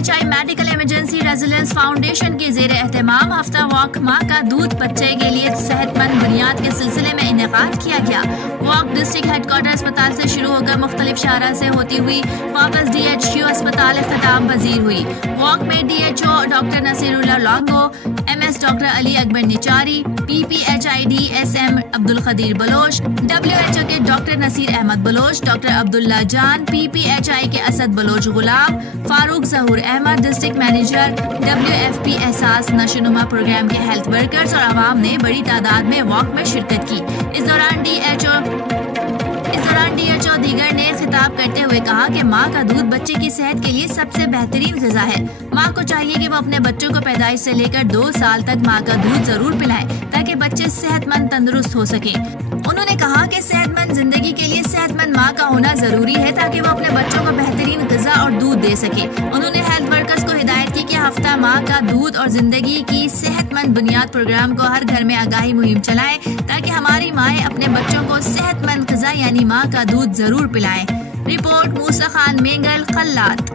PPHI medical emergency resilience foundation کے زیر اہتمام ہفتہ واک ماں کا دودھ بچے کے لیے صحت مند بنیاد کے سلسلے میں انعقاد کیا گیا۔ واک ڈسٹرکٹ ہیڈ کوارٹر اسپتال سے شروع ہو کر مختلف شاہراہ سے ہوتی ہوئی واپس DHQ اسپتال اختتام پذیر ہوئی۔ واک میں DHO doctor Nasirullah Lango, MS doctor Ali Akbar Nichari, PPHI DSM Abdul Qadeer Baloch, WHO کے doctor Naseer Ahmed Baloch, doctor Abdullah Jan, PPHI کے اسد بلوچ غلام، فاروق ظہور احمد، ڈسٹرکٹ مینیجر WFP احساس نشوونما پروگرام کے ہیلتھ ورکرز اور عوام نے بڑی تعداد میں واک میں شرکت کی۔ اس دوران DHO دیگر نے خطاب کرتے ہوئے کہا کہ ماں کا دودھ بچے کی صحت کے لیے سب سے بہترین غذا ہے۔ ماں کو چاہیے کہ وہ اپنے بچوں کو پیدائش سے لے کر 2 سال تک ماں کا دودھ ضرور پلائیں تاکہ بچے صحت مند تندرست ہو سکیں۔ انہوں نے کہا کہ صحت مند زندگی کے لیے صحت مند ماں کا ہونا ضروری ہے تاکہ وہ اپنے بچوں کو بہترین غذا اور دودھ دے سکے۔ انہوں نے ہیلتھ ورکرز کو ہدایت کی کہ ہفتہ ماں کا دودھ اور زندگی کی صحت مند بنیاد پروگرام کو ہر گھر میں آگاہی مہم چلائیں تاکہ ہماری مائیں اپنے بچوں کو صحت مند غذا یعنی ماں کا دودھ ضرور پلائیں۔ رپورٹ موسیٰ خان مینگل، خلات۔